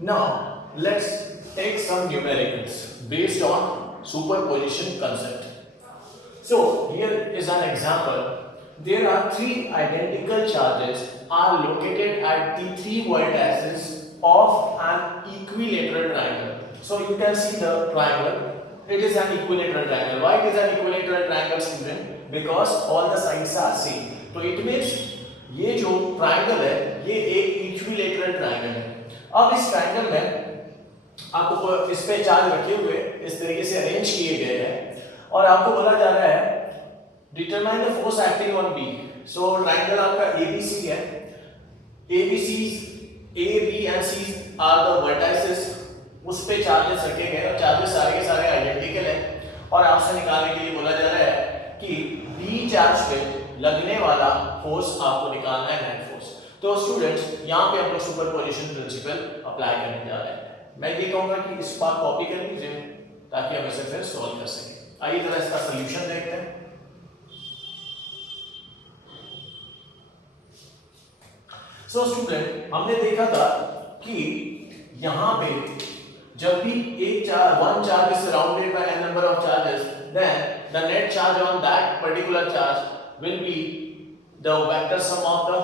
Now let's take some numericals based on superposition concept. So here is an example. There are three identical charges are located at the three vertices of an equilateral triangle. So you can see the triangle. It is an equilateral triangle. Why it is an equilateral triangle, student? Because all the sides are same. So it means ये जो triangle है ये एक equilateral triangle है। अब इस triangle में आपको इस पे चार्ज रखे हुए इस तरीके से अरेंज किए गए हैं और आपको बोला जा रहा है determine the force acting on B. So triangle आपका एबीसी है। ABC A B and C are the vertices. उस पे चार्जेस रखे गए और चार्जेस सारे के सारे आइडेंटिकल हैं और आपसे निकालने के लिए बोला जा रहा है कि बी चार्ज पे लगने वाला फोर्स आपको निकालना है, नेट फोर्स। तो स्टूडेंट्स यहाँ पे हम लोग सुपरपोजिशन प्रिंसिपल अप्लाई करने जा रहे हैं। मैं ये कहूंगा कि इस बात कॉपी कर लीजिए ताकि हम इसे फिर सॉल्व कर सकें। आइए जरा इसका सोल्यूशन देखते हैं। सो स्टूडेंट हमने देखा था कि यहाँ पे जब भी एक charge one charge is surrounded by n number of charges, then the net charge on that particular charge will be the vector sum of the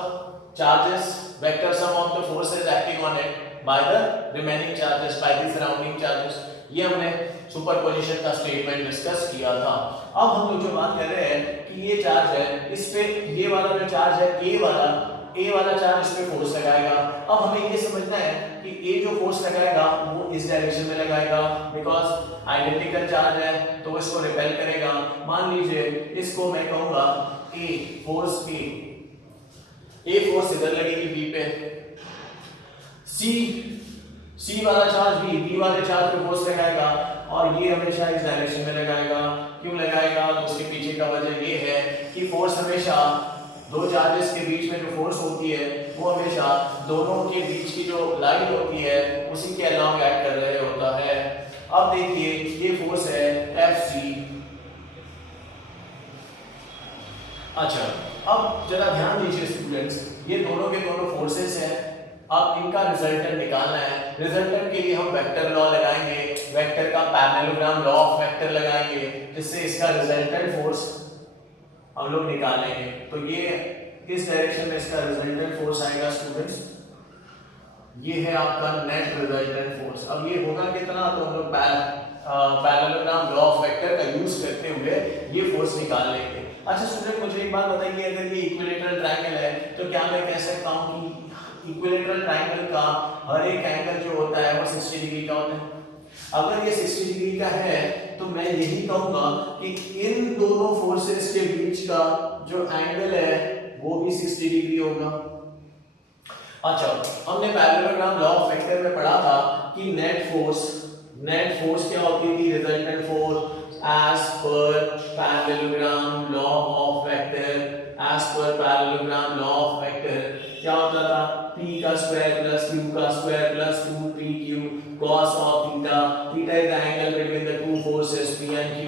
charges, vector sum of the forces acting on it by the remaining charges, by the surrounding charges। ये हमने superposition का statement discuss किया था। अब हम लोग जो बात कर रहे हैं कि ये चार्ज है, इस पे ये वाला जो चार्ज है ए वाला चार्ज इस पे फोर्स लगाएगा। अब हमें ये समझना है कि ए जो फोर्स लगाएगा वो इस डायरेक्शन में लगाएगा बिकॉज आइडेंटिकल चार्ज है तो इसको रिपेल करेगा। मान लीजिए इसको मैं कहूंगा ए फोर्स ए फोर्स इधर लगेगी बी पे, सी वाला चार्ज बी वाले चार्ज पे फोर्स लगाएगा और ये हमेशा इस डायरेक्शन में लगाएगा। क्यों लगाएगा? तो उसके पीछे का वजह ये है कि फोर्स हमेशा दो चार्जेस के बीच में जो फोर्स होती है वो हमेशा दोनों के बीच की जो लाइन होती है उसी के अलाउंग एक्ट कर रहे होता है। अब देखिए ये फोर्स है Fc। अच्छा अब जरा ध्यान दीजिए स्टूडेंट्स, ये दोनों के दोनों फोर्सेस हैं। अब इनका रिजल्टेंट निकालना है। रिजल्टेंट के लिए हम वेक्टर लॉ लगाएंगे, वेक्टर का पैरेललोग्राम लॉ ऑफ वेक्टर लगाएंगे जिससे इसका रिजल्टेंट फोर्स हम लोग निकालेंगे। तो ये इस डायरेक्शन में इसका रिजल्टेंट फोर्स आएगा स्टूडेंट्स, ये है आपका नेट रिजल्टेंट फोर्स। अब ये होगा कितना, तो हम लोग पैरेललोग्राम लॉ ऑफ वेक्टर का यूज करते हुए ये फोर्स निकाल लेंगे। अच्छा स्टूडेंट मुझे एक बात बताइए, अगर ये इक्विलेटरल ट्रायंगल है तो क्या मैं कह सकता हूँ कि इक्विलेटरल ट्रायंगल का हर एक एंगल जो होता है वो 60 डिग्री का होता है? अगर ये 60 डिग्री का है तो मैं यही कहूंगा कि इन दोनों फोर्सेस के बीच का जो एंगल है वो भी 60 डिग्री होगा। अच्छा हमने पैरेललोग्राम लॉ ऑफ वेक्टर में पढ़ा था कि नेट फोर्स क्या होती थी? Resultant force as per parallelogram law of vector, as per parallelogram law of vector क्या होता था? p का स्क्वायर प्लस q का square plus 2pq cos of theta। theta is the angle between the two forces p and q।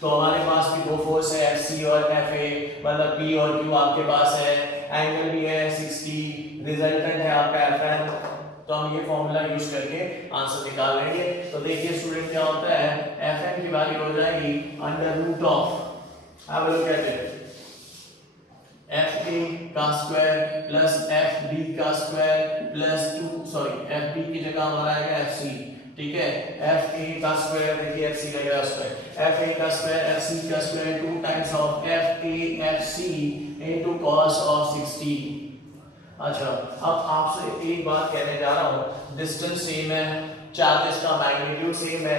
तो हमारे पास भी दो force है Fc और Fa, मतलब p और q आपके पास है, एंगल भी है 60, रिजल्टेंट है आपका Fn। तो हम ये फॉर्मूला यूज करके आंसर निकाल लेंगे। तो देखिए स्टूडेंट क्या होता है, Fn की वैल्यू हो जाएगी under root of, have a look at it, Fa का स्क्वायर प्लस Fb का स्क्वायर प्लस 2 सॉरी Fb की जगह हमारा आएगा Fc, ठीक है। Fa का स्क्वायर देखिए Fc लगेगा स्क्वायर, Fa का स्क्वायर Fc का square 2 times of Fa Fc into cos of 60। अच्छा अब आपसे एक बात कहने जा रहा हूँ, डिस्टेंस सेम है, चार्जेस का मैग्नीट्यूड सेम है,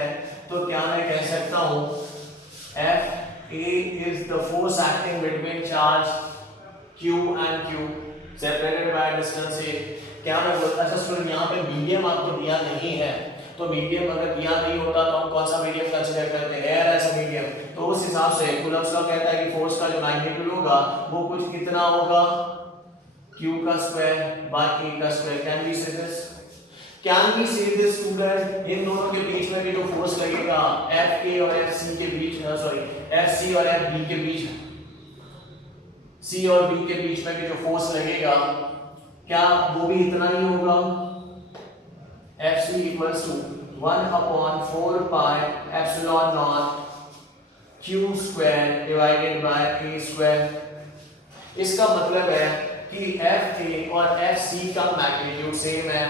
तो क्या मैं कह सकता हूँ Fa is the force acting between charge Q and Q separated by distance A। क्या मैं अच्छा स्टूडेंट यहाँ पे मीडियम आपको दिया नहीं है, तो मीडियम अगर दिया नहीं होता तो हम कौन सा मीडियम कंसीडर करते हैं? Air as medium. तो उस हिसाब से कूलम्ब्स लॉ कहता है कि फोर्स का जो मैग्नीट्यूड होगा वो कुछ कितना होगा, Q का स्क्वायर बाय A का स्क्वायर। कैन वी से दिस? कैन वी से दिस स्टूडेंट? इन दोनों के बीच में भी जो फोर्स लगेगा Fa और Fc के बीच, सॉरी Fc और Fb के बीच, C और B के बीच में भी जो फोर्स लगेगा क्या वो भी इतना ही होगा? FC equals to 1 upon 4 pi epsilon naught q square divided by a square। इसका मतलब है कि FA और FC का मैग्नीट्यूड सेम है।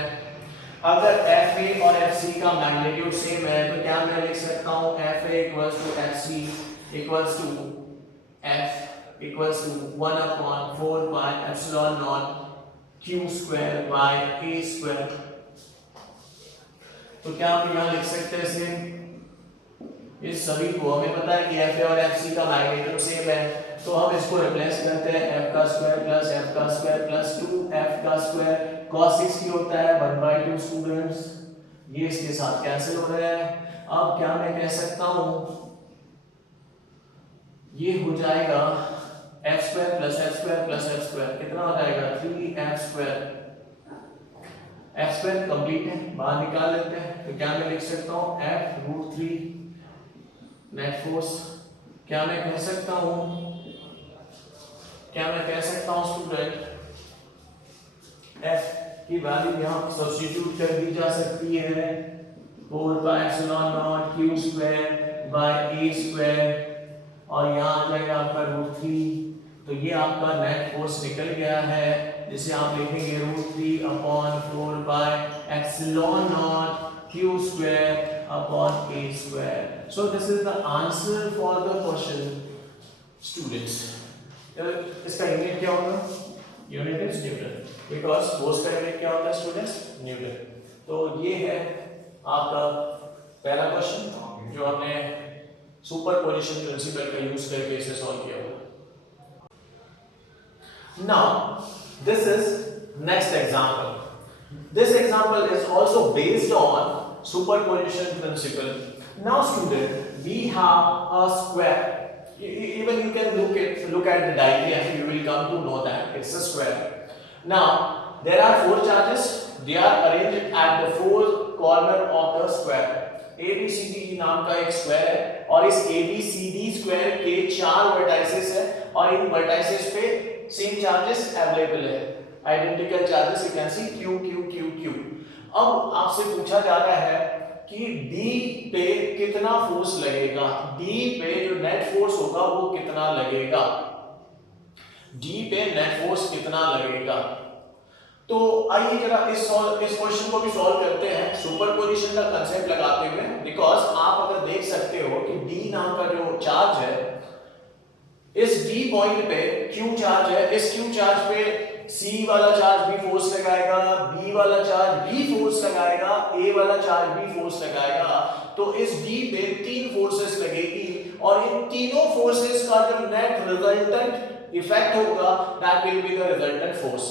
अगर FA और FC का मैग्नीट्यूड सेम है तो क्या मैं लिख सकता हूँ FA equals to FC equals to F equals to 1 upon 4 pi epsilon naught q square by a square। तो क्या हम यहाँ लिख सकते हैं इसे, इस सभी को हमें पता है कि FA और FC का मैग्नीट्यूड सेम है, तो हम इसको रिप्लेस करते हैं f का स्क्वायर प्लस f का स्क्वायर प्लस 2f का स्क्वायर cos 60 होता है 1/2 स्टूडेंट्स, ये इसके साथ कैंसिल हो रहा है। अब क्या मैं कह सकता हूँ, ये हो जाएगा f square plus f square plus f square, कितना हो जाएगा 3f square. f square complete है, बाहर निकाल लेते हैं, तो क्या मैं लिख सकता हूँ f√3 नेट फोर्स। क्या मैं कह सकता हूँ स्टूडेंट f की वैल्यू यहाँ सब्स्टिट्यूट कर दी जा सकती है 4 pi epsilon naught q square by a square और यहाँ आ जाएगा आपका √3, तो ये आपका नेट फोर्स निकल गया है, जिसे आप लिखेंगे √3 upon 4 pi epsilon naught q square upon a square। So this is the answer for the question students। इसका यूनिट क्या होगा, unit is Newton, because force का यूनिट क्या होता है स्टूडेंट्स, न्यूटन। तो ये है आपका पहला क्वेश्चन जो हमने सुपरपोजिशन प्रिंसिपल का यूज करके इसे सॉल्व किया हुआ। Now this is next example. This example is also based on superposition principle. Now student we have a square, even you can look at the diagram, you will come to know that it's a square। now there are 4 charges, they are arranged at the 4 corner of the square। ABCD नाम का एक square है और इस ABCD square के 4 vertices है और इन vertices पे सेम चार्जेस अवेलेबल है, identical charges, you can see Q Q Q Q। अब आपसे पूछा जा रहा है कि D पे कितना फोर्स लगेगा, D पे जो नेट फोर्स होगा वो कितना लगेगा, D पे नेट फोर्स कितना लगेगा। तो आइए जरा इस क्वेश्चन को भी सॉल्व करते हैं सुपरपोजिशन का कांसेप्ट लगाते हुए, बिकॉज आप अगर देख सकते हो कि D नाम का जो चार्ज है, इस D पॉइंट पे Q चार्ज है, इस Q चार्ज पे C वाला चार्ज भी फोर्स लगाएगा, B वाला चार्ज भी फोर्स लगाएगा, A वाला चार्ज भी फोर्स लगाएगा, तो इस D पे 3 फोर्सेस लगेगी और इन तीनों फोर्सेस का जो नेट रिजल्टेंट इफेक्ट होगा that will be the resultant force.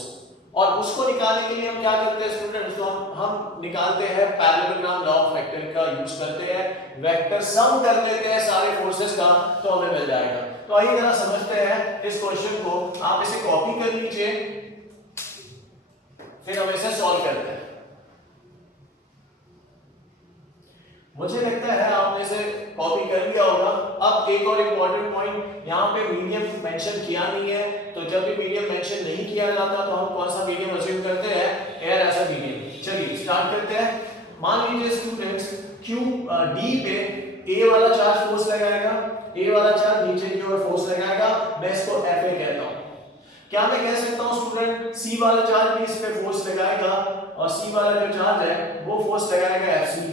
और उसको निकालने के लिए हम क्या करते हैं स्टूडेंट्स, तो हम निकालते हैं पैरेललोग्राम लॉ ऑफ वेक्टर का यूज करते हैं, वेक्टर सम कर लेते हैं सारे फोर्सेस का, तो हमें मिल जाएगा। तो आइए जरा समझते हैं इस क्वेश्चन को, आप इसे कॉपी कर लीजिए, फिर हम इसे सॉल्व करते हैं। मुझे लगता है आपने इसे कॉपी कर लिया होगा। अब एक और इम्पोर्टेंट पॉइंट, यहाँ पे मीडियम मेंशन किया नहीं है, तो जब भी मीडियम मेंशन नहीं किया जाता तो हम कौन सा मीडियम अज्यूम करते हैं, एयर ऐसा मीडियम। चलिए स्टार्ट करते हैं। मान लीजिए स्टूडेंट्स D पे A वाला चार्ज फोर्स लगाएगा, A वाला चार्ज नीचे की ओर फोर्स लगाएगा, मैं इसको FA कहता हूं। क्या मैं कह सकता हूं स्टूडेंट C वाला चार्ज भी इस पे फोर्स लगाएगा और C वाला जो चार्ज है वो फोर्स लगाएगा FC।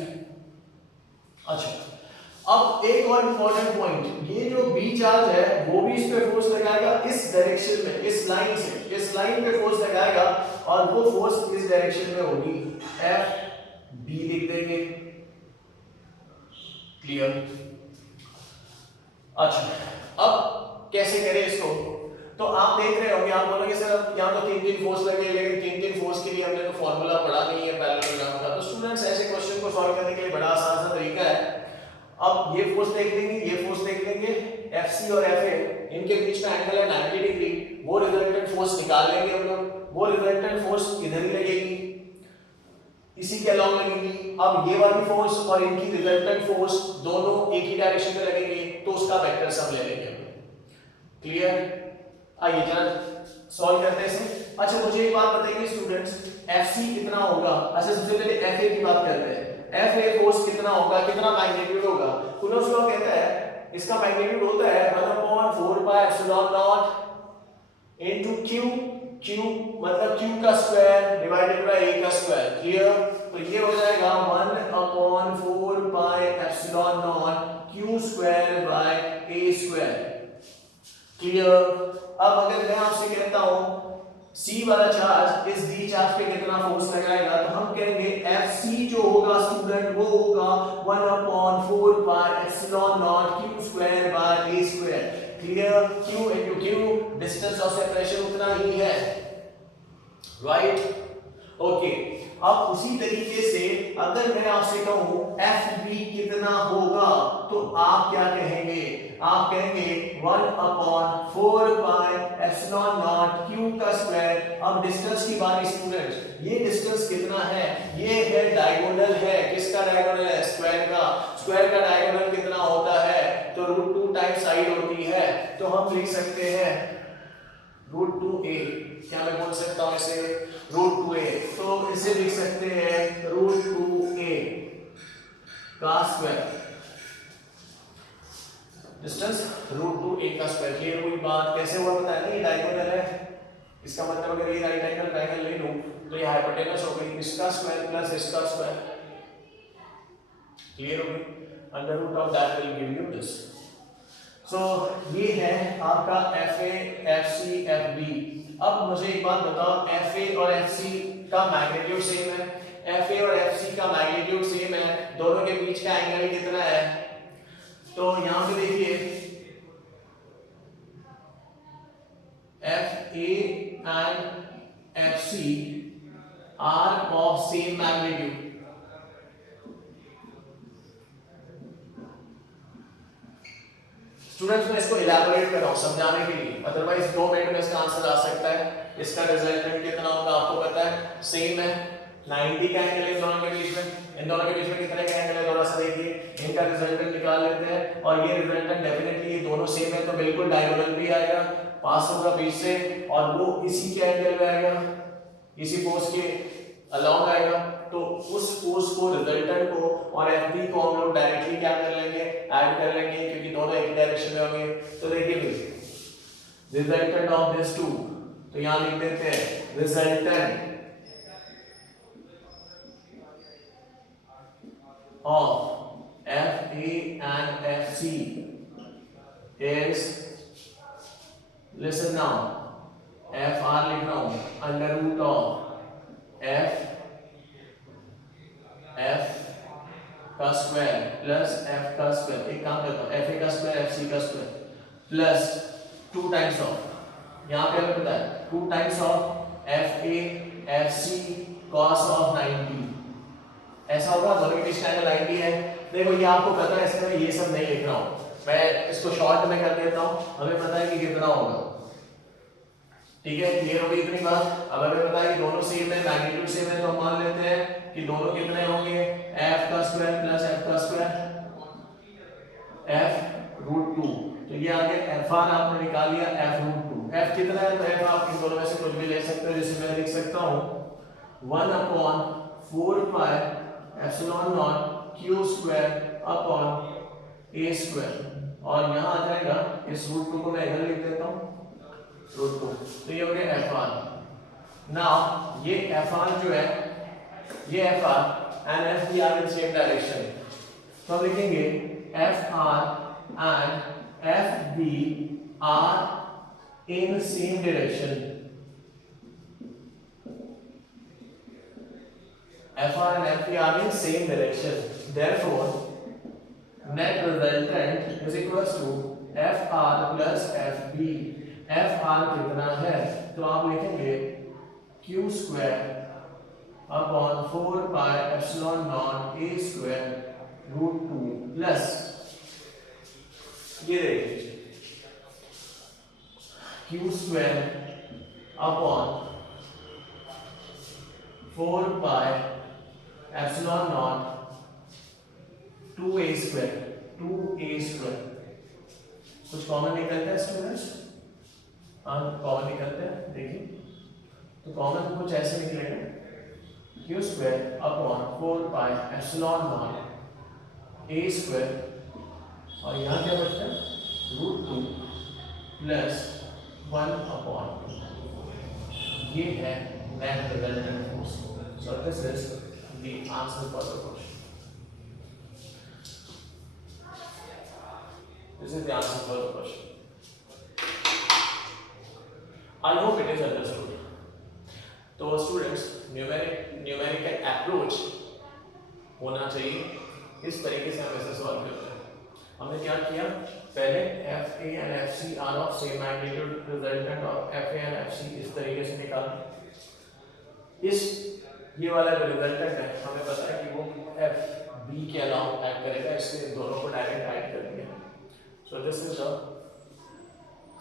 अच्छा, अब एक और इंपॉर्टेंट पॉइंट, ये जो B चार्ज है वो भी इस पे फोर्स लगाएगा, इस डायरेक्शन में, इस लाइन से, इस लाइन पे फोर्स लगाएगा और वो फोर्स इस डायरेक्शन में होगी, FB लिख देंगे। क्लियर? अच्छा, अब कैसे करें इसको, तो आप देख रहे होंगे, आप बोलोगे सर यहाँ तो 3 फोर्स लगे, लेकिन 3 फोर्स के लिए हमने तो फॉर्मूला पढ़ा नहीं है पैरेललोग्राम का। तो स्टूडेंट्स ऐसे क्वेश्चन को सॉल्व करने के लिए बड़ा आसान सा तरीका है। अब ये फोर्स देख लेंगे, ये फोर्स देख लेंगे, FC और FA इनके बीच में एंगल है 90 डिग्री, वो रिजल्टेंट फोर्स निकाल लेंगे हम लोग, वो रिजल्टेंट फोर्स इधर ही लगेगी, इसी के अलोंग लगेगी। अब ये वाली फोर्स और इनकी रिजल्टेंट फोर्स दोनों एक ही डायरेक्शन में लगेंगे, तो उसका वेक्टर सम ले लेंगे। क्लियर? आइए जरा सॉल्व करते हैं इसे। अच्छा मुझे एक बात बताइए स्टूडेंट्स, Fc कितना होगा? अच्छा सबसे पहले Fa की बात करते हैं। Fa फोर्स कितना होगा, कितना मैग्नीट्यूड होगा? कूलॉम्स लॉ कहता है इसका मैग्नीट्यूड होता है 1/4 pi epsilon naught into q, q मतलब q का स्क्वायर डिवाइडेड बाय a का स्क्वायर। क्लियर? तो ये हो जाएगा 1/4 pi epsilon not q square by a square. Clear? अब अगर मैं आपसे कहता हूं C वाला चार्ज इस D चार्ज पे कितना फोर्स लगाएगा, तो हम कहेंगे Fc जो होगा स्टूडेंट वो होगा 1/4 pi epsilon not q square by a square. Clear? q into q distance of separation उतना ही है, राइट? ओके, अब उसी तरीके से अगर मैं आपसे कहूं Fb कितना होगा, तो आप क्या कहेंगे? आप कहेंगे 1/4 पाई एप्सिलॉन नॉट q का स्क्वायर। अब डिस्टेंस की बात स्टूडेंट्स, ये डिस्टेंस कितना है? ये है डायगोनल है। किसका डायगोनल है? स्क्वायर का। स्क्वायर का डायगोनल कितना होता है? तो √2 टाइम्स साइड होती है, तो हम लिख सकते हैं √2a। क्या मैं बोल सकता हूं इसे? √2a। तो इसे लिख सकते हैं √2a का स्क्वायर, डिस्टेंस √2a का स्क्वायर। क्लियर हुई बात? कैसे हुआ बताया ना, ये डायगोनल है, इसका मतलब अगर ये राइट एंगल ट्रायंगल ले लूं तो ये हाइपोटेनस हो गई, इसका स्क्वायर प्लस इसका स्क्वायर। क्लियर हो गई? Under root of that will give you this. So ये है आपका FA, FC, FB। अब मुझे एक बात बताओ, FA और FC का मैग्नीट्यूड सेम है, FA और FC का मैग्नीट्यूड सेम है, दोनों के बीच का एंगल कितना है? तो यहां पे देखिए FA and FC are of same magnitude। Students मैं इसको इलैबोरेट कर रहा हूं समझाने के लिए, अदरवाइज 2 मिनट में इसका आंसर आ सकता है। इसका रिजल्टेंट कितना होगा आपको पता है, सेम है, 90 का एंगल इन दोनों के बीच में। इन दोनों के बीच में कितने का एंगल है थोड़ा सा देखिए, इनका रिजल्टेंट निकाल लेते हैं। और ये रिजल्टेंट डेफिनेटली ये दोनों सेम है, तो बिल्कुल डायगोनल भी आएगा, पास होगा बीच से, और वो इसी के एंगल में आएगा, इसी फोर्स के अलोंग आएगा। तो उस फोर्स को, रिजल्टेंट को और FB को हम लोग डायरेक्टली क्या कर लेंगे, ऐड कर लेंगे, क्योंकि दोनों एक डायरेक्शन में होंगे। तो देखिए रिजल्टेंट ऑफ दिस टू, तो यहां लिख देते हैं resultant of FA and FC is, listen now, FR लिख रहा हूं अंडर रूट ऑफ F का स्क्वायर प्लस F का स्क्वायर। एक काम करता हूं, FA का स्क्वायर FC का स्क्वायर प्लस 2 टाइम्स ऑफ, यहां पे हमें पता है 2 times of FA FC cos of 90। ऐसा होगा, दोनों के बीच का एंगल 90 है। देखो ये आपको पता है, इसमें ये सब नहीं लिख रहा हूं, मैं इसको शॉर्ट में कर देता हूं। हमें पता है कि कितना होगा, ठीक है? क्लियर हो गई इतनी बात? अब हमें पता है कि दोनों सेम है, मैग्नीट्यूड सेम है, तो हम मान लेते हैं कि दोनों कितने होंगे, F का स्क्वायर प्लस F का स्क्वायर, F√2। तो ये आ गया FR, आपने निकाल लिया F√2। F कितना है? तो F आप इन दोनों में से कुछ भी ले सकते हो, जैसे मैं लिख सकता हूं 1/4 pi epsilon not q square upon a square, और यहां आ जाएगा इस √2 को मैं इधर लिख देता हूं √2। तो ये हो गया FR। नाउ ये FR जो है, ये FR and FB are in same direction, तो हम लिखेंगे FR and FB are in same direction. FR and FP are in same direction. Therefore, net resultant is equals to FR plus FB। FR कितना है? तो आप लिखेंगे Q square upon 4 pi epsilon not A square √2 plus, ये देखिए Q square upon 4 pi epsilon not 2a square. कुछ common निकलता है स्टूडेंट्स? हाँ कॉमन निकलता है, देखिए तो कॉमन कुछ ऐसे निकलेगा Q square upon 4 pi epsilon not a square और यहाँ क्या बचता है √2 प्लस 1 अपॉन ये है net resultant force. So this is the answer for the question. This is the answer for the question. I hope it is understood. तो students numerical approach होना चाहिए. इस तरीके से हम इसे सॉल्व करते हैं. हमने क्या किया, पहले F A and F C are of same magnitude, resultant of F A and F C इस तरीके से निकाला. ये वाला जो रिजल्टेंट है हमें पता है कि वो एफ बी के अलाउ ऐड करेगा, इसलिए दोनों को डायरेक्ट ऐड करेंगे. So this is the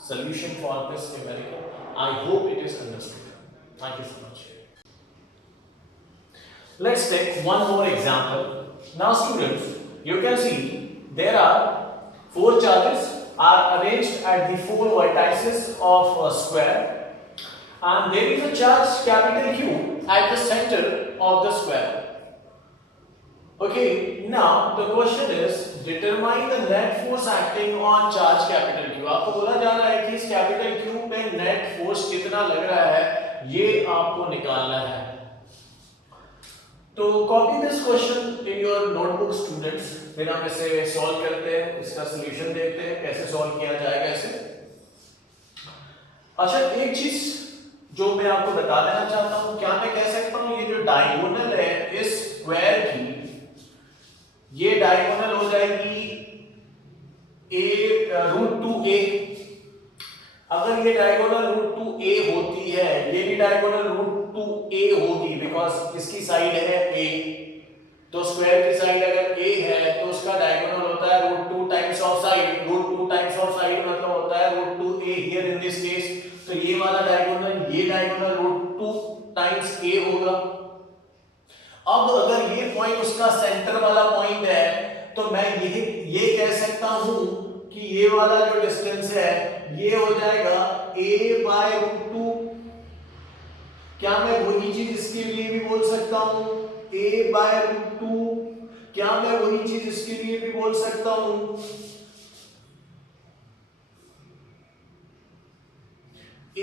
solution for this numerical. I hope it is understood. Thank you so much. Let's take one more example. Now students, you can see there are 4 charges are arranged at the 4 vertices of a square, and there is a charge capital Q at the center of the square. Okay, now the question is determine the net force acting on charge capital Q. आपको बोला जा रहा है कि इस capital Q पे net force कितना लग रहा है, ये आपको निकालना है. तो copy this question in your notebook students. फिर हम इसे सॉल्व करते हैं, इसका सॉल्यूशन देखते हैं कैसे सॉल्व किया जाएगा इसे. अच्छा, एक चीज जो मैं आपको बता देना चाहता हूं, क्या मैं कह सकता हूं ये जो डायगोनल है इस स्क्वायर की, ये डायगोनल हो जाएगी √2a. अगर ये डायगोनल √2a होती है, ये भी डायगोनल √2a होगी, बिकॉज इसकी साइड है a. तो स्क्वायर की साइड अगर a है तो उसका डायगोनल होता है √2 times of side. √2 times of side मतलब होता है √2a here in this case. तो ये वाला डायगोनल, ये डायगोनल √2 टाइम्स a होगा. अब अगर ये पॉइंट उसका सेंटर वाला पॉइंट है तो मैं ये कह सकता हूं कि ये वाला जो डिस्टेंस है ये हो जाएगा a/√2. क्या मैं वही चीज इसके लिए भी बोल सकता हूं a/√2? क्या मैं वही चीज इसके लिए भी बोल सकता हूं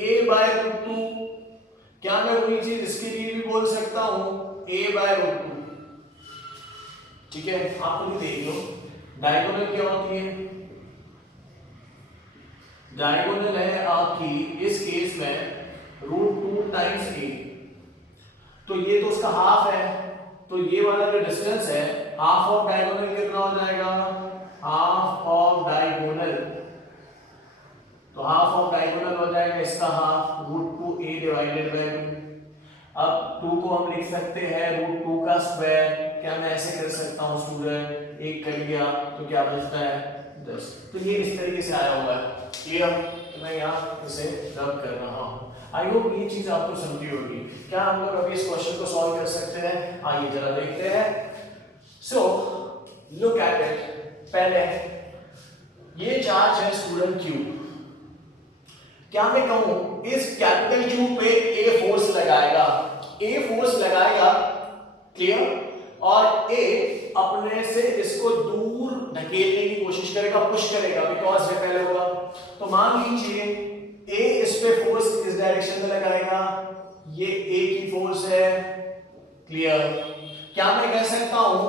a/√2? क्या मैं वही चीज इसके लिए भी बोल सकता हूं a/√2? ठीक है, आप खुद देख लो. डायगोनल क्या होती है? डायगोनल है आपकी इस केस में √2 टाइम्स a. तो ये तो उसका हाफ है, तो ये वाला जो डिस्टेंस है हाफ ऑफ डायगोनल कितना हो जाएगा? Half of diagonal. तो हाफ ऑफ डायगोनल हो जाएगा इसका हाफ √2a डिवाइडेड बाय 2. अब 2 को हम लिख सकते हैं √2 का स्क्वायर. क्या मैं ऐसे कर सकता हूं स्टूडेंट? 1 कर लिया तो क्या बचता है 10. तो ये इस तरीके से आया हुआ है. ये अब मैं यहाँ इसे रब कर रहा हूँ. आई होप ये चीज आपको समझी होगी. क्या हम लोग अभी इस क्वेश्चन को सॉल्व कर सकते हैं? आइए जरा देखते हैं. So look at it. पहले ये चार्ज है स्टूडेंट Q. क्या मैं कहूं इस कैपिटल Q पे A फोर्स लगाएगा, A फोर्स लगाएगा, क्लियर, और A अपने से इसको दूर ढकेलने की कोशिश करेगा, पुश करेगा, बिकॉज ये पहले होगा. तो मान लीजिए A इस पे फोर्स इस डायरेक्शन में लगाएगा, ये A की फोर्स है, क्लियर. क्या मैं कह सकता हूं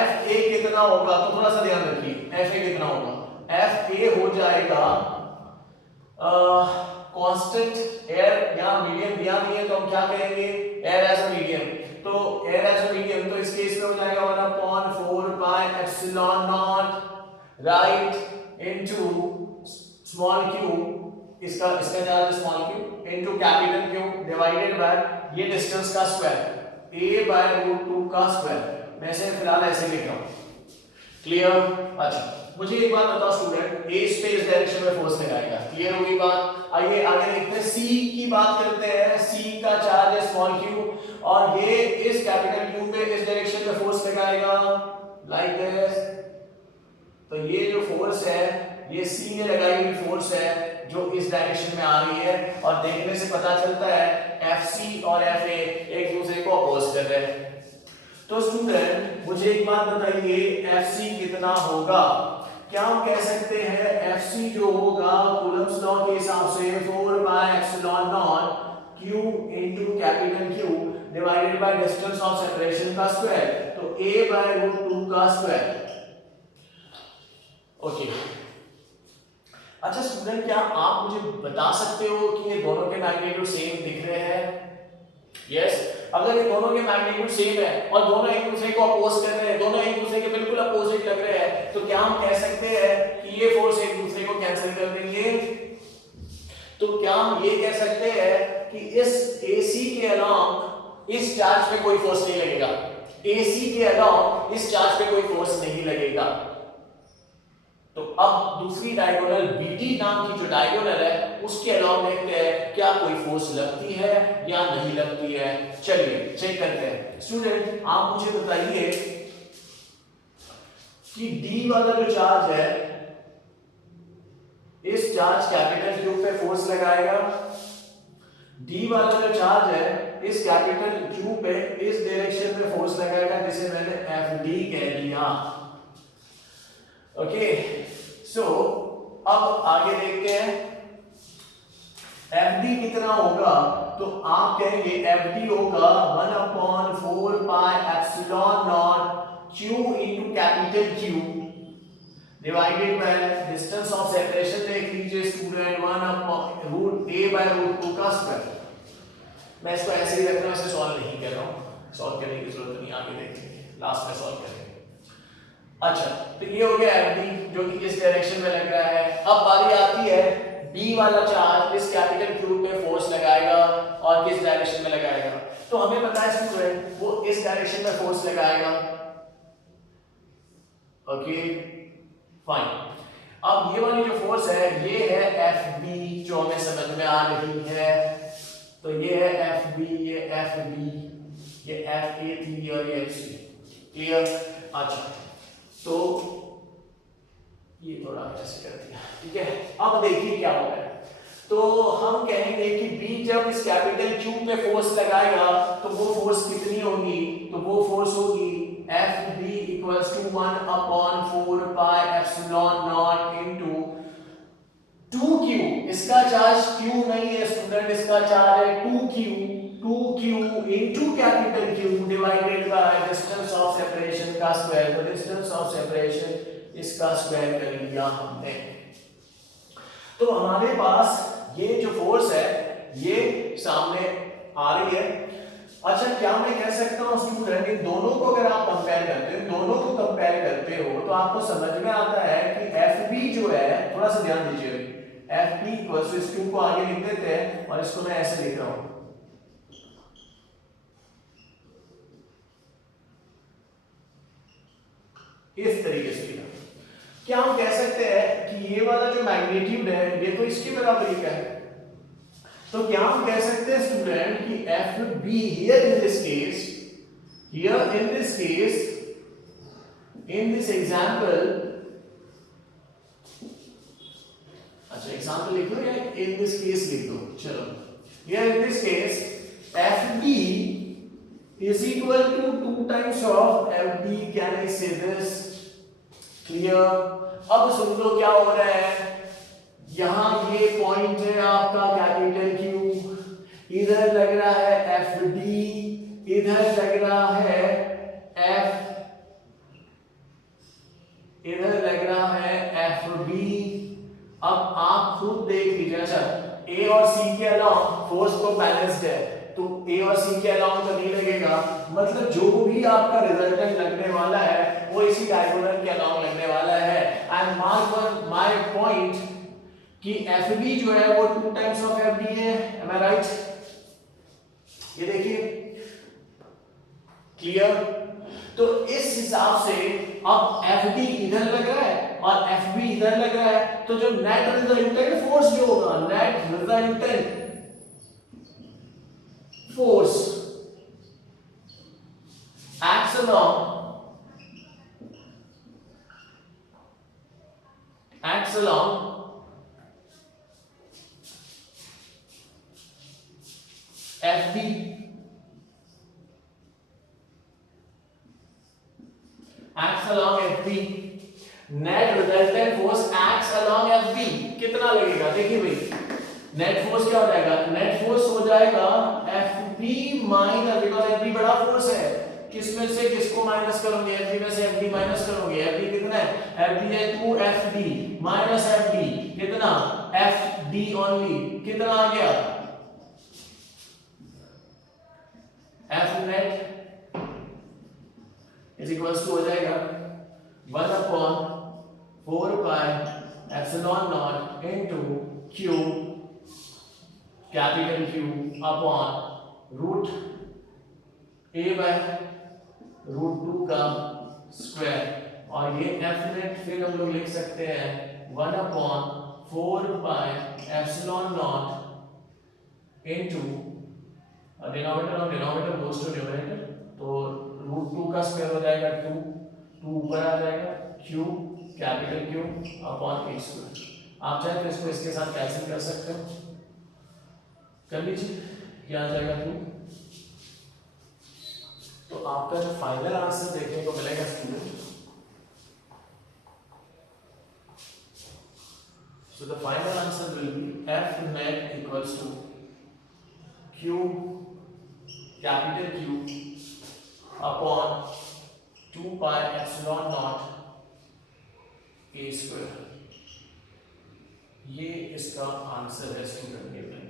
FA कितना होगा? तो थोड़ा सा ध्यान रखिए, FA कितना होगा? FA हो जाएगा कांस्टेंट एयर या मीडियम दिया नहीं है तो हम क्या कहेंगे? Air as a medium. तो एयर एज अ मीडियम, तो इस केस में हो जाएगा 1/4 pi epsilon naught right into small q. इसका charge small q into capital Q divided by ये डिस्टेंस का स्क्वायर a/√2 का स्क्वायर. मैं इसे फिलहाल ऐसे लिख रहा हूं, क्लियर. अच्छा, मुझे एक बात बताओ स्टूडेंट, A इस पे इस डायरेक्शन में फोर्स लगाएगा, क्लियर होगी बात. आइए आगे देखते हैं. C की बात करते हैं. C का चार्ज है स्मॉल q और ये इस कैपिटल Q पे इस डायरेक्शन में फोर्स लगाएगा लाइक दिस. तो ये जो फोर्स है ये C में लगाई हुई फोर्स है जो इस डायरेक्शन में आ रही है, और देखने से पता चलता है FC और FA एक दूसरे को अपोज कर रहे हैं। तो स्टूडेंट मुझे एक बात बताइए, FC कितना होगा? क्या हम कह सकते हैं FC जो होगा कूलम्ब्स लॉ के हिसाब से 4 by epsilon not Q into capital Q divided by distance of separation का स्क्वायर, तो A बाय रूट 2 का स्क्वायर। ओके अच्छा स्टूडेंट, क्या आप मुझे बता सकते हो कि ये दोनों के मैग्नीट्यूड सेम दिख रहे हैं? यस, अगर ये दोनों के मैग्नीट्यूड सेम है और दोनों एक दूसरे को अपोज कर रहे हैं, दोनों एक दूसरे के बिल्कुल अपोजिट लग रहे हैं, तो क्या हम कह सकते हैं कि ये फोर्स एक दूसरे को कैंसिल कर देंगे? तो क्या हम ये कह सकते हैं कि इस AC के अलोंग इस चार्ज पे कोई फोर्स नहीं लगेगा? AC के अलोंग इस चार्ज पे कोई फोर्स नहीं लगेगा। तो अब दूसरी डायगोनल BD नाम की जो डायगोनल है उसके अलोंग देखते हैं क्या कोई फोर्स लगती है या नहीं लगती है। चलिए चेक करते हैं। स्टूडेंट आप मुझे बताइए कि D वाला जो चार्ज है इस चार्ज कैपिटल Q पे फोर्स लगाएगा, D वाला जो चार्ज है इस कैपिटल Q पे इस डायरेक्शन में फोर्स लगाएगा जिसे मैंने FD कह दिया। ओके सो अब आगे देखते हैं FD कितना होगा। तो आप कहेंगे FD होगा 1/4 pi epsilon not Q into capital Q divided by distance of separation देख लीजिए स्टूडेंट 1/√A बाय √2 का स्क्वायर। मैं इसको ऐसे ही रख रहा हूं, इसे सॉल्व नहीं कर रहा हूं, सॉल्व करने की जरूरत नहीं, आगे देखेंगे, लास्ट में सॉल्व करेंगे। अच्छा तो ये हो गया FD जो कि इस डायरेक्शन में लग रहा है। अब बारी आती है B वाला चार्ज इस कैपिटल Q पे फोर्स लगाएगा और किस डायरेक्शन में लगाएगा? तो हमें पता है स्टूडेंट वो इस डायरेक्शन में फोर्स लगाएगा। ओके फाइन, अब ये वाली जो फोर्स है ये है FB जो हमें समझ में आ रही है। तो ये है FB, ये FB, ये FA थी और ये FC। क्लियर? अच्छा तो ये थोड़ा ऐसे कर दिया, ठीक है। अब देखिए क्या हो रहा है। तो हम कहेंगे कि B जब इस कैपिटल Q पे फोर्स लगाएगा तो वो फोर्स कितनी होगी? तो वो फोर्स होगी FB equals to 1/4 pi epsilon naught into 2Q। इसका चार्ज Q नहीं है स्टूडेंट, इसका चार्ज है 2Q into capital Q divided by distance of separation का स्क्वायर। तो डिस्टेंस ऑफ सेपरेशन इसका स्क्वायर कर लिया हमने। तो हमारे पास ये जो फोर्स है ये सामने आ रही है। अच्छा क्या मैं कह सकता हूं स्टूडेंट इन दोनों को अगर आप कंपेयर करते हो, दोनों को कंपेयर करते हो तो आपको समझ में आता है कि FB जो है, थोड़ा सा ध्यान दीजिए, FB इक्वल्स टू इस Q को आगे लिख देते हैं और इसको मैं ऐसे लिख रहा हूं, इस तरीके से लिखा। क्या हम कह सकते हैं कि ये वाला जो मैग्नीट्यूड है ये तो इसके बराबर ही है। तो क्या हम कह सकते हैं स्टूडेंट कि FB here in this case, in this example, अच्छा एग्जांपल लिख लो या in this case लिख दो, चलो here in this case FB is equal to 2 times of FB। can I say this? Clear? अब सुन लो क्या हो रहा है। यहां ये पॉइंट है आपका कैपिटल Q, इधर लग रहा है FD, इधर लग रहा है F, इधर लग रहा है FB। अब आप खुद देख लीजिए। अच्छा A और C के अलावा फोर्स तो बैलेंस्ड है, तो A और C के अलावा तो नहीं लगेगा, मतलब जो भी आपका रिजल्टेंट लगने वाला है वो इसी डायगोनल के अलावा लगने वाला है। एंड मार्क माय पॉइंट कि FB जो है वो 2 टाइम्स ऑफ FB है। एम आई राइट? ये देखिए क्लियर? तो इस हिसाब से अब FD इधर लग रहा है और FB इधर लग रहा है, तो जो नेट रिजल्टेंट फोर्स जो होगा, net resultant force acts along F B acts along FB, net resultant force acts along FB कितना लगेगा? देखिए भाई नेट फोर्स क्या हो जाएगा? नेट फोर्स हो जाएगा FB माइनस, बिकॉज FB बड़ा फोर्स है, किस में से किसको माइनस करोगे? FB में से FB माइनस करोगे। FB कितना है? FB है 2FD माइनस FB कितना? FD ओनली कितना आ गया? F net is equals to हो जाएगा 1 upon 4 pi epsilon naught into Q capital Q upon root A by root 2 का स्क्वायर, और ये F नेट फिर हम लोग लिख सकते हैं 1 upon 4 pi epsilon naught into denominator और डिनोमिनेटर गोस टू न्यूमरेटर, तो रूट 2 का स्क्वायर हो जाएगा 2 ऊपर आ जाएगा Q capital Q upon A square. आप चाहे तो इसको इसके साथ कैंसिल कर सकते हो, कर लीजिए, क्या आ जाएगा 2। तो आपका जो फाइनल आंसर देखने को मिलेगा student, so the final answer will be F net equals to Q capital Q upon 2 pi epsilon naught A square। ये इसका आंसर है स्टूडेंट गिवन।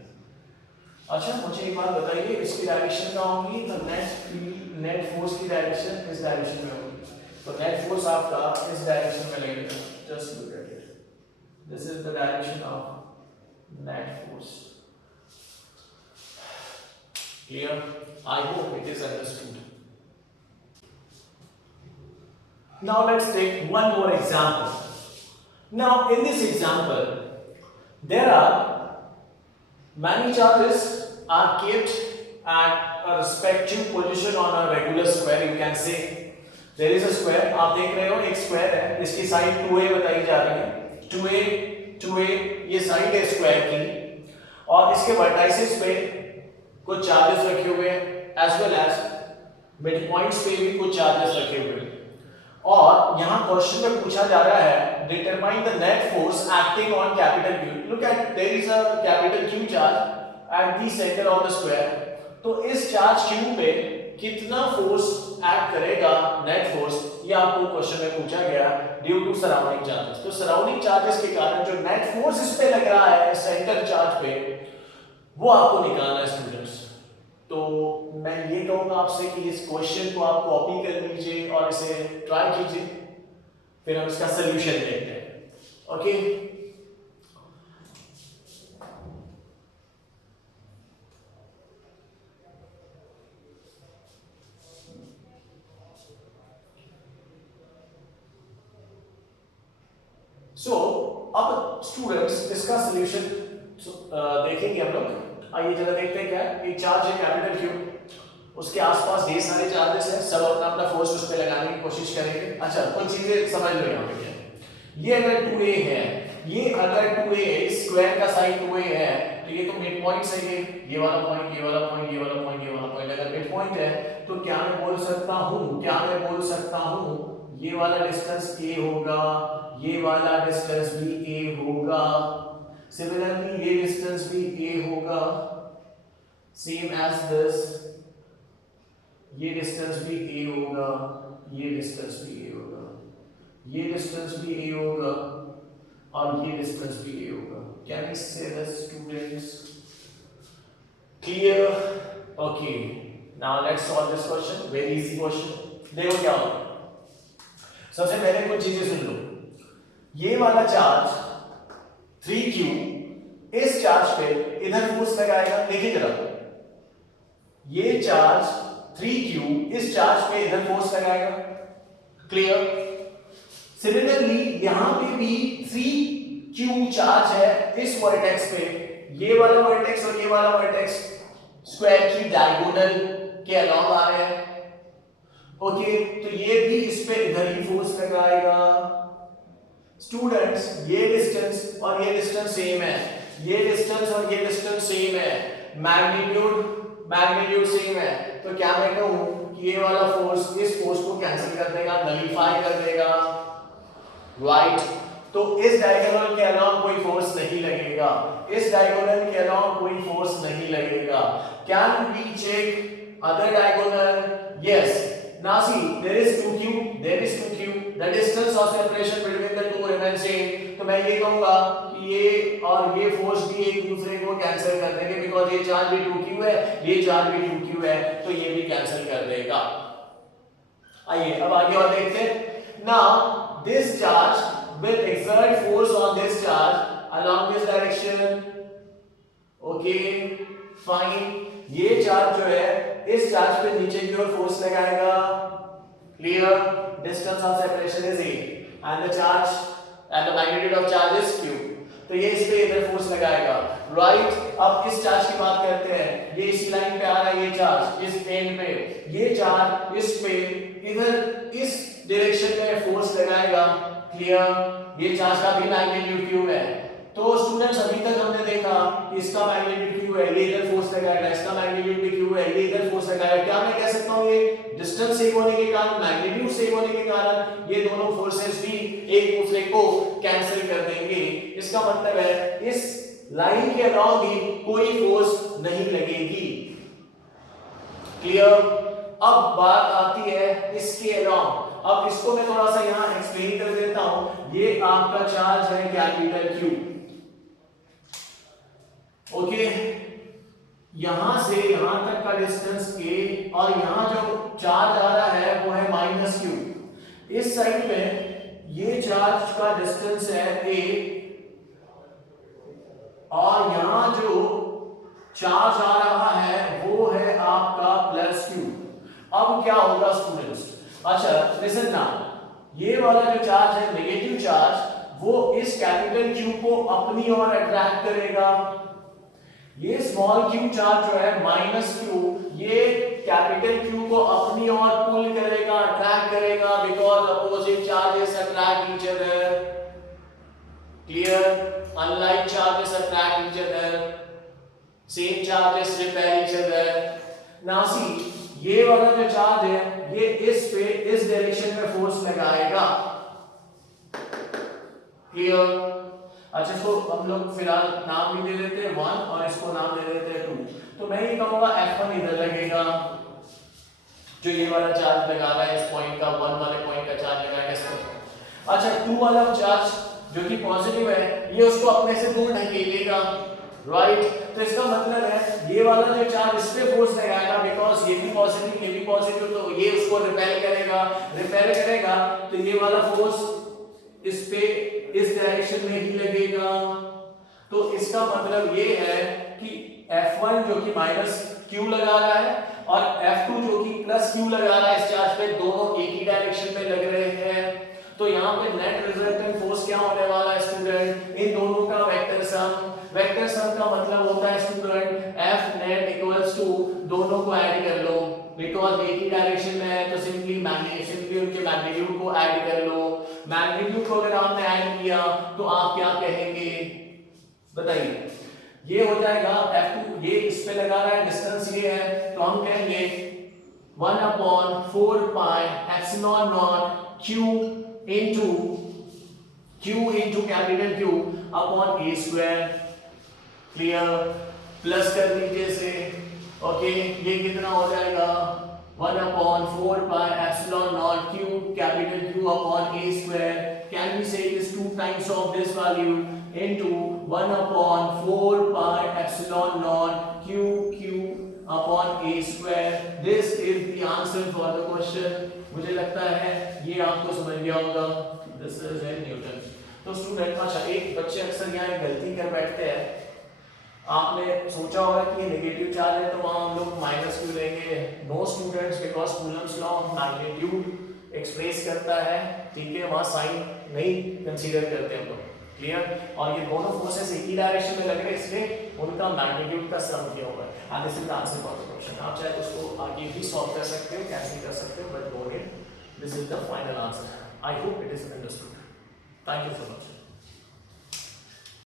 अच्छा मुझे एक बात बताइए, इसकी डायरेक्शन क्या होगी? तो नेट फोर्स की डायरेक्शन इस डायरेक्शन में होगी, तो नेट फोर्स आपका इस डायरेक्शन में लगेगा। Just look at it, this is the direction of net force. Clear? I hope it is understood. Now let's take one more example. Now in this example there are many charges are kept at a respective position on a regular square. You can say there is a square, आप देख रहे हो एक square है, इसकी side 2a बताई जा रही है, 2a ये साइड है स्क्वायर की, और इसके वर्टाइसेस पे कुछ चार्जेस रखे हुए हैं as well as mid points पे भी कुछ चार्जेस रखे हुए हैं, और यहां क्वेश्चन में पूछा जा रहा है determine the net force acting on capital Q। Look at, there is a capital Q charge at the centre of the square, तो इस चार्ज Q पे कितना फोर्स एक्ट करेगा नेट फोर्स, ये आपको क्वेश्चन में पूछा गया ड्यू टू सराउंडिंग चार्जेस। तो सराउंडिंग चार्जेस के कारण जो नेट फोर्स इस पे लग रहा है सेंटर चार्ज पे, वो आपको निकालना है स्टूडेंट्स। तो मैं ये कहूंगा आपसे कि इस क्वेश्चन को आप कॉपी कर लीजिए और इसे ट्राई कीजिए, फिर हम इसका सॉल्यूशन देखते हैं। ओके, सो अब स्टूडेंट्स इसका सॉल्यूशन देखेंगे हम लोग। आइए जरा देखते हैं क्या है। एक चार्ज है कैपिटल Q, उसके आसपास ढेर सारे चार्जेस हैं, सब अपना अपना फोर्स उस पे लगाने की कोशिश करेंगे। अच्छा कुछ चीजें समझ लो यहाँ पे क्या है। ये अगर 2a है, ये अगर 2a इस स्क्वायर का साइड 2a है, तो ये तो मिड पॉइंट है, ये वाला पॉइंट, ये वाला पॉइंट, ये वाला पॉइंट, ये वाला पॉइंट अगर मिड पॉइंट है, तो क्या मैं बोल सकता हूँ ये वाला डिस्टेंस a होगा, ये वाला डिस्टेंस भी a होगा, सिमिलरली ये डिस्टेंस भी a होगा, सेम एज दिस, ये डिस्टेंस भी a होगा, ये डिस्टेंस भी a होगा, ये डिस्टेंस भी a होगा, और ये डिस्टेंस भी a होगा। कैन वी से this students? Clear? Okay, now let's solve this question, very easy question. देखो क्या होगा। सबसे पहले कुछ चीजें सुन लो। ये वाला चार्ज 3q इस चार्ज पे इधर फोर्स लगाएगा, देखिए जरा, ये चार्ज 3q इस चार्ज पे इधर फोर्स लगाएगा। क्लियर? सिमिलरली यहां पे भी 3q चार्ज है इस वर्टेक्स पे, ये वाला वर्टेक्स और ये वाला वर्टेक्स स्क्वायर की डायगोनल के अलॉन्ग आ रहे हैं। ओके, तो ये भी इस पे इधर ही फोर्स लगाएगा। स्टूडेंट्स ये डिस्टेंस और ये डिस्टेंस सेम है, ये डिस्टेंस और ये डिस्टेंस सेम है, मैग्नीट्यूड मैग्नीट्यूड सेम है, तो क्या मैं कहूं कि ये वाला फोर्स इस फोर्स को कैंसिल कर देगा, नलीफाई कर देगा, राइट। तो इस डायगोनल के अलावा कोई फोर्स नहीं लगेगा, इस डायगोनल के अलावा कोई फोर्स नहीं लगेगा। Can we check other diagonal? Yes. Now see, there is 2q, the distance of separation between the two remains same. तो मैं ये कहूंगा कि ये और ये फोर्स भी एक दूसरे को कैंसिल कर देंगे, बिकॉज़ ये चार्ज भी 2q है, ये चार्ज भी 2q है, तो ये भी कैंसिल कर देगा। आइए अब आगे और देखते हैं। Now this charge will exert force on this charge along this direction. Okay, fine. ये चार्ज जो है इस चार्ज पे नीचे की ओर फोर्स लगाएगा, clear. Distance of separation is a and the charge and the magnitude of charge is q, तो ये इस पे इधर फोर्स लगाएगा, राइट। अब इस चार्ज की बात करते हैं, ये इसी लाइन पे आ रहा है, ये चार्ज इस एंड पे, ये चार्ज इस पे इधर इस डायरेक्शन में फोर्स लगाएगा, क्लियर। ये चार्ज का भी मैग्नीट्यूड q है। तो स्टूडेंट्स अभी तक हमने देखा कि इसका मैग्नीट्यूड q है, ये इधर फोर्स लगाएगा, इसका मैग्नीट्यूड भी q है, ये इधर फोर्स लगाएगा। क्या मैं कह सकता हूं ये डिस्टेंस सेम होने के कारण, मैग्नीट्यूड सेम होने के कारण ये दोनों फोर्सेस भी एक दूसरे को कैंसिल कर देंगे। इसका मतलब है इस लाइन के अराउंड भी कोई फोर्स नहीं लगेगी, क्लियर। अब बात आती है इसके अराउंड। अब इसको मैं थोड़ा सा यहां एक्सप्लेन कर देता हूं। ये आपका चार्ज है कैपिटल Q, ओके। यहां से यहां तक का डिस्टेंस a और यहां जो चार्ज आ रहा है वो है -q। इस साइड में ये चार्ज का डिस्टेंस है a और यहां जो चार्ज आ रहा है वो है आपका +q। अब क्या होगा स्टूडेंट्स? अच्छा लिसन नाउ, ये वाला जो चार्ज है नेगेटिव चार्ज, वो इस कैपिटल Q को अपनी ओर अट्रैक्ट करेगा। ये स्मॉल q चार्ज जो है -q, ये कैपिटल Q को अपनी ओर पुल करेगा, अट्रैक्ट करेगा, because opposite charges attract each other, clear. Unlike charges attract each other, same charges repel each other. Now see, ये वाला जो चार्ज है ये इस पे इस डायरेक्शन में फोर्स लगाएगा, क्लियर। अच्छा तो हम लोग फिलहाल नाम भी दे देते हैं 1 और इसको नाम दे देते हैं 2। तो मैं ये कहूंगा F1 इधर लगेगा, जो ये वाला चार्ज लगा रहा है इस पॉइंट का, 1 वाले पॉइंट का चार्ज लगाएगा इस पर। अच्छा 2 वाला चार्ज जो कि पॉजिटिव है, ये उसको अपने से दूर ढकेलेगा, राइट। तो इसका मतलब है ये वाला जो चार्ज इस पे फोर्स लगाएगा, बिकॉज़ ये भी पॉजिटिव ये भी पॉजिटिव, तो ये उसको रिपेल करेगा, तो ये वाला फोर्स इस पे इस डायरेक्शन में ही लगेगा। तो इसका मतलब ये है कि F1 जो कि -q लगा रहा है और F2 जो कि +q लगा रहा है इस चार्ज पे, दोनों एक ही डायरेक्शन में लग रहे हैं। तो यहाँ पे नेट रिजल्टेंट फोर्स क्या होने वाला है स्टूडेंट? इन दोनों का वेक्टर सम। वेक्टर सम का मतलब होता है student F net equals to, दोनों को ऐड कर लो, बिकॉज़ एक ही डायरेक्शन में है, तो सिंपली उनके मैग्नीट्यूड को ऐड कर लो। मैग्नीट्यूड को अगर आपने ऐड किया तो आप क्या कहेंगे बताइए? ये हो जाएगा F2, ये इस पे लगा रहा है, डिस्टेंस ये है, तो हम कहेंगे 1/4 pi epsilon naught q into capital Q upon a square, clear. Plus कर दीजिए इसे, ओके। ये कितना हो जाएगा 1/4 pi epsilon naught q capital Q upon a square. Can we say it is 2 times of this value into 1/4 pi epsilon naught q upon a square. This is the answer for the question. मुझे लगता है ये आपको समझ गया होगा। This is Newton. तो student, अच्छा एक बच्चे अक्सर यहाँ एक गलती कर बैठते हैं। आपने सोचा होगा कि नेगेटिव चार्ज है तो वहाँ हम लोग माइनस क्यों लेंगे? No students, because Coulomb's law magnitude express करता है, ठीक है, वहाँ साइन नहीं कंसीडर करते हम लोग, क्लियर। और ये दोनों फोर्सेस एक ही डायरेक्शन में लग रहे हैं, इसलिए उनका मैग्नीट्यूड का सम किया हुआ है। And this is the answer for the question. आप चाहे तो उसको आगे भी सॉल्व कर सकते हो, कैसे कर सकते हो, but don't, this is the final answer. I hope it is understood. Thank you so much.